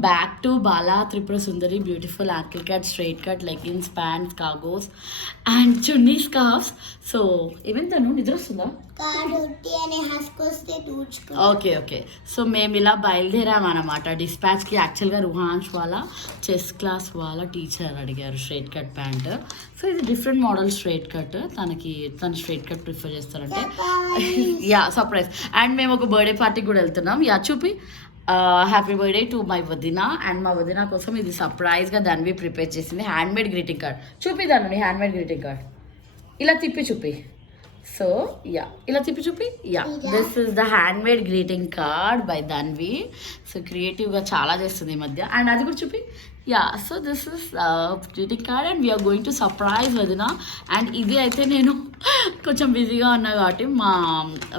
back to Bala Tripura Sundari beautiful ankle cut, straight cut, leggings, pants, cargos and chunni scarves. So even తను నిద్ర వస్తుందా? కాడుట్టి అని హస్కొస్తే తూచుకో. Okay so మేము ఇలా బయలుదేరామన్నమాట డిస్పాచ్కి. యాక్చువల్గా రుహాన్ష్ వాళ్ళ చెస్ క్లాస్ వాళ్ళ టీచర్ అడిగారు స్ట్రైట్ కట్ ప్యాంట్. సో ఇది డిఫరెంట్ మోడల్ స్ట్రైట్ కట్. తను స్ట్రైట్ కట్ ప్రిఫర్ చేస్తారంటే యా సర్ప్రైజ్. అండ్ మేము ఒక బర్త్డే పార్టీకి కూడా వెళ్తున్నాం. యా చూపి హ్యాపీ బర్త్డే టు మై వదిన. అండ్ మా వదిన కోసం ఇది సర్ప్రైజ్గా దాన్ని ప్రిపేర్ చేసింది హ్యాండ్మేడ్ గ్రీటింగ్ కార్డ్. చూపి దాన్ని హ్యాండ్మేడ్ గ్రీటింగ్ కార్డ్ ఇలా తిప్పి చూపి. సో యా ఇలా తిప్పి చూపి. Yeah this is the handmade greeting card by Dhanvi. So క్రియేటివ్గా చాలా చేస్తుంది ఈ మధ్య. అండ్ అది కూడా చూపి. Yeah so this is greeting card and we are going to surprise వదిన. అండ్ ఇది అయితే నేను కొంచెం బిజీగా ఉన్నా కాబట్టి మా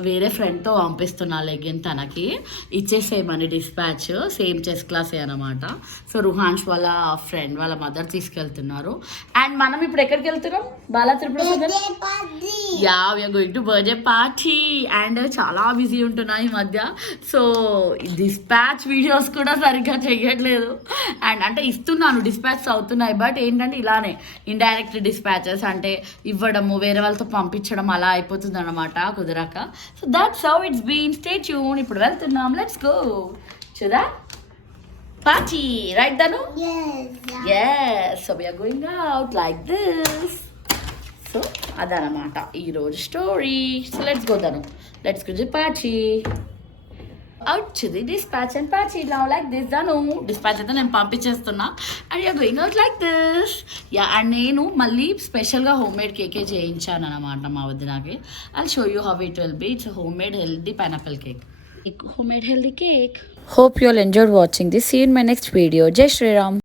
వేరే ఫ్రెండ్తో పంపిస్తున్నా లెగిన్ తనకి ఇచ్చేసేయమని డిస్పాచ్. సేమ్ చెస్ క్లాసే అనమాట. సో రుహాన్ష్ వాళ్ళ ఫ్రెండ్ వాళ్ళ మదర్ తీసుకెళ్తున్నారు. అండ్ మనం ఇప్పుడు ఎక్కడికి వెళ్తున్నాం? Bala Tripura Sundari. Yeah we are going to birthday party. And చాలా బిజీ ఉంటున్నాయి ఈ మధ్య. సో డిస్పాచ్ వీడియోస్ కూడా సరిగ్గా చెయ్యట్లేదు. అండ్ అంటే ఇస్తున్నాను, డిస్పాచ్ అవుతున్నాయి, బట్ ఏంటంటే ఇలానే ఇండైరెక్ట్ డిస్పాచెస్ అంటే ఇవ్వడము, వేరే వాళ్ళతో పంపించడం అలా అయిపోతుంది అనమాట కుదరక. So that's how it's been. Stay tune. ఇప్పుడు వెళ్తున్నాం. Let's go to the party. Right Dhanu? yes so we are going out like this. So అదనమాట ఈరోజు story. So let's go Dhanu. Let's go to party. Out to the dispatch and party now like this. Dhanu dispatch అయితే నేను పంపించేస్తున్నా and you're going out like this. Yeah and నేను మళ్ళీ స్పెషల్గా home made కేకే చేయించాను అనమాట మా వదినకి. I show you how it will be. It's home made healthy pineapple cake. Home made healthy cake. Hope you all enjoyed watching this. See you in my next video. Jai Shri Ram.